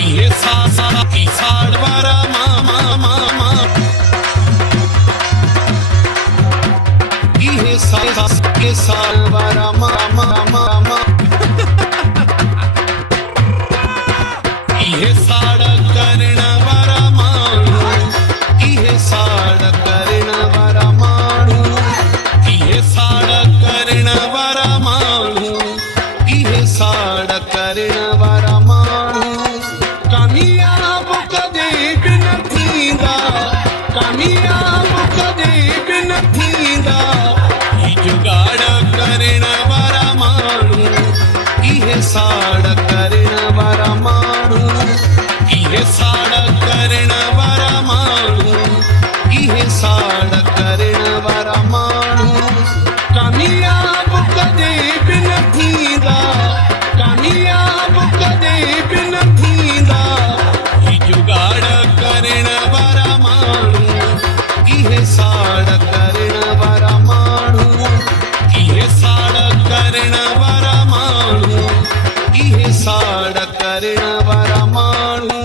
इहे साड़ा की साड़वारा मामा इहे साड़ा के साड़वारा मामा इहे साड़ा करना वारा मानू इहे साड़ा करना वारा मानू इहे साड़ा करना वारा मानू इहे साड़ा करना वारा मानू कामयाब कदे बिन थींदा कामयाब कदे बिन थींदा ई जुगाड़ करना वारा मानू इहे साड़ा करना वारा मानू इहे साड़ा करना वारा मानू इहे साड़ा करना वारा मानू कामयाब कदे बिन थींदा कामयाब कदे बिन थींदा ई जुगाड़ करना वारा मानू इहे साड़ा करना वारा मानू इहे साड़ा करना वारा मानू इहे साड़ा करना वारा मानू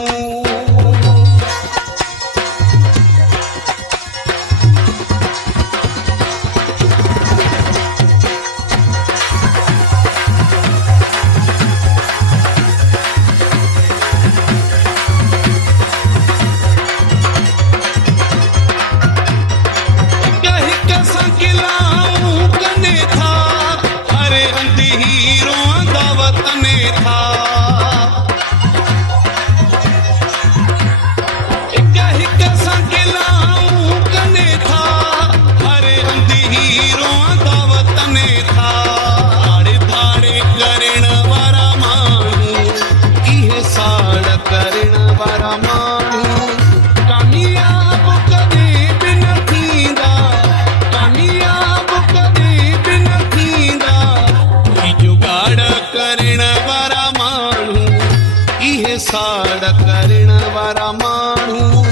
साड़ा करना वारा मानू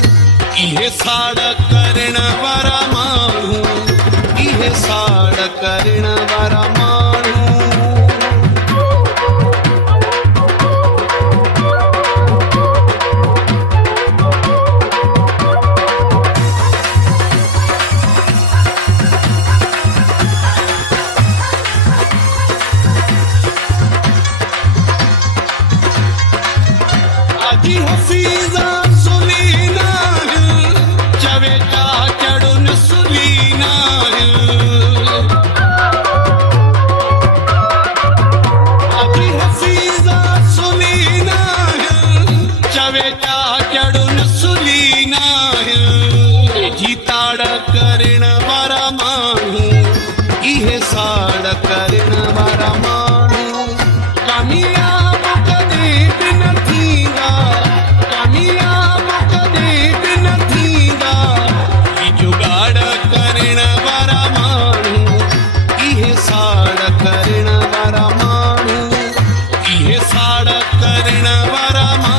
इहे साड़ा करना वारा मानू इहे साड़ा करना वारा मानू जी हफीजा सुलीना चवे जा चढ़ुन सुलीना जी हफीजा सुलीना चवे जा चढ़ुन सुलीना जी ताड़ करना वारा मानू इहे साड़ा करना वारा मानू कामयाब कदे बिन थींदा कामयाब कदे बिन थींदा ई जुगाड़ करना वारा मानू इहे साड़ा करना वारा मानू इहे साड़ा करना वारा मानू